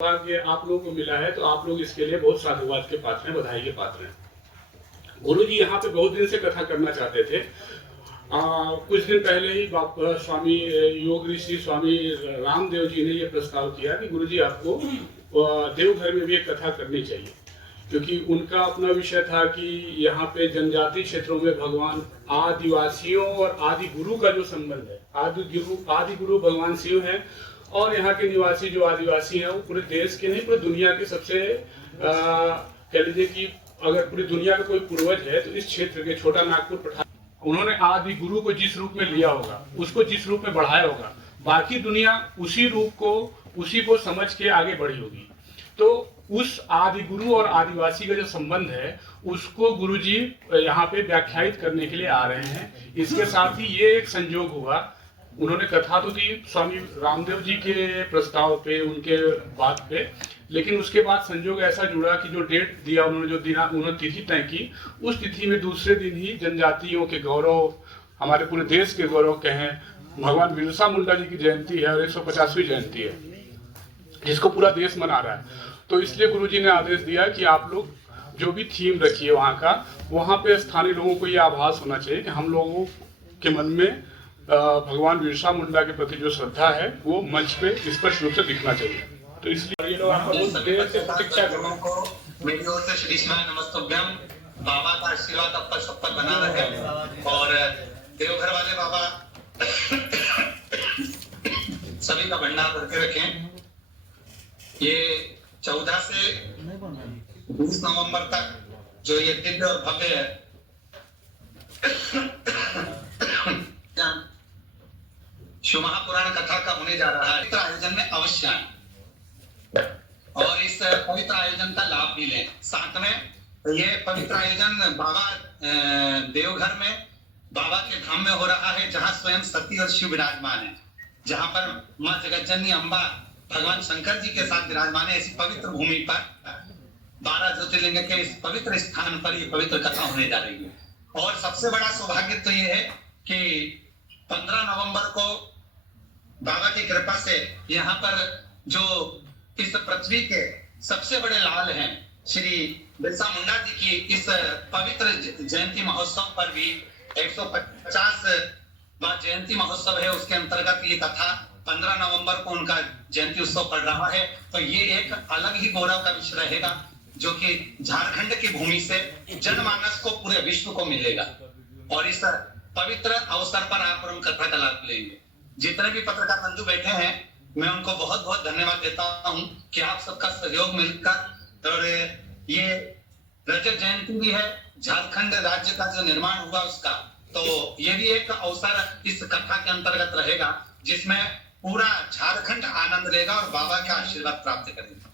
ये आप लोगों को मिला है तो आप लोग इसके लिए बहुत साधुवाद के पात्र हैं, बधाई के पात्र हैं। गुरु जी यहाँ पे बहुत दिन से कथा करना चाहते थे। कुछ दिन पहले ही स्वामी योग ऋषि स्वामी रामदेव जी ने ये प्रस्ताव किया कि गुरु जी आपको देवघर में भी एक कथा करनी चाहिए, क्योंकि उनका अपना विषय था कि यहाँ पे जनजातीय क्षेत्रों में भगवान आदिवासियों और आदि गुरु का जो संबंध है, आदि गुरु भगवान शिव हैं और यहाँ के निवासी जो आदिवासी हैं वो पूरे देश के नहीं पूरे दुनिया के सबसे कह लीजिए कि अगर पूरी दुनिया का कोई पूर्वज है तो इस क्षेत्र के छोटा नागपुर पठान उन्होंने आदि गुरु को जिस रूप में लिया होगा, उसको जिस रूप में बढ़ाया होगा, बाकी दुनिया उसी रूप को उसी को समझ के आगे बढ़ी होगी। तो उस आदि गुरु और आदिवासी का जो संबंध है उसको गुरुजी यहाँ पे व्याख्यायित करने के लिए आ रहे हैं। इसके साथ ही ये एक संयोग हुआ, उन्होंने कथा तो दी स्वामी रामदेव जी के प्रस्ताव पे, उनके बात पे, लेकिन उसके बाद संयोग ऐसा जुड़ा कि जो डेट दिया उन्होंने तिथि तय की, उस तिथि में दूसरे दिन ही जनजातियों के गौरव, हमारे पूरे देश के गौरव कहें, भगवान बिरसा मुंडा जी की जयंती है और 150वीं जयंती है जिसको पूरा देश मना रहा है। तो इसलिए गुरुजी ने आदेश दिया कि आप लोग जो भी थीम रखिए वहाँ पे स्थानीय लोगों को ये आभास होना चाहिए कि हम लोगों के मन में भगवान बिरसा मुंडा के प्रति जो श्रद्धा है वो मंच पे स्पष्ट रूप से दिखना चाहिए। तो इसलिए ये लोग आपका बहुत देर से प्रतीक्षा कर रहे हैं। मेरी ओर से श्रीष्माय नमस्तुभ्यम। बाबा का आशीर्वाद अब तक सब तक बना रहे और देवघर वाले बाबा सभी का भंडार भर के रखें। ये 14 से 20 नवंबर तक जो ये दिव्य और भव्य शिव महापुराण कथा का होने जा रहा है, पवित्र आयोजन में अवश्य आए और इस पवित्र आयोजन का लाभ भी लें। साथ में ये पवित्र आयोजन बाबा देवघर में बाबा के धाम में हो रहा है, जहां स्वयं सती और शिव विराजमान है, जहां पर माँ जगतजननी अम्बा भगवान शंकर जी के साथ विराजमान है। ऐसी पवित्र भूमि पर 12 ज्योतिर्लिंग के इस पवित्र स्थान पर ये पवित्र कथा होने जा रही है। और सबसे बड़ा सौभाग्य तो ये है कि 15 नवंबर को बाबा की कृपा से यहाँ पर जो इस पृथ्वी के सबसे बड़े लाल हैं श्री बिरसा मुंडा जी की इस पवित्र जयंती महोत्सव पर भी 150वां जयंती महोत्सव है, उसके अंतर्गत ये कथा 15 नवंबर को उनका जयंती उत्सव पड़ रहा है। तो ये एक अलग ही गौरव का विषय रहेगा जो कि झारखंड की भूमि से जनमानस को, पूरे विश्व को मिलेगा। और इस पवित्र अवसर पर आप और हम कथा का लाभ लेंगे। जितने भी पत्रकार बंधु बैठे हैं मैं उनको बहुत बहुत धन्यवाद देता हूं कि आप सबका सहयोग मिलकर, और ये रजत जयंती भी है, झारखंड राज्य का जो निर्माण हुआ उसका, तो ये भी एक अवसर इस कथा के अंतर्गत रहेगा जिसमें पूरा झारखंड आनंद लेगा और बाबा का आशीर्वाद प्राप्त करेगा।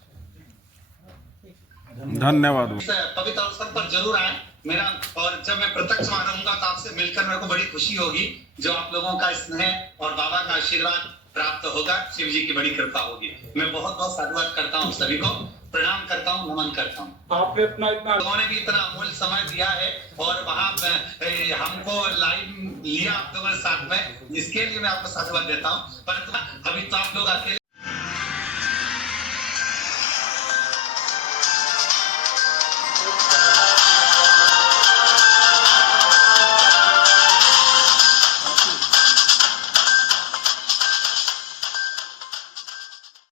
धन्यवाद। इस पवित्र अवसर पर जरूर आए मेरा, और जब मैं प्रत्यक्ष वहां रहूंगा तो आपसे मिलकर मेरे को बड़ी खुशी होगी, जो आप लोगों का स्नेह और बाबा का आशीर्वाद प्राप्त होगा, शिव जी की बड़ी कृपा होगी। मैं बहुत बहुत साधुवाद करता हूँ, सभी को प्रणाम करता हूँ, नमन करता हूँ। आपने अपना इतना लोगों ने भी इतना अमूल्य समय दिया है और वहां हमको लाइव लिया आप लोगों के साथ में, इसके लिए मैं आपको साधुवाद देता हूँ। परंतु अभी तो आप लोग अकेले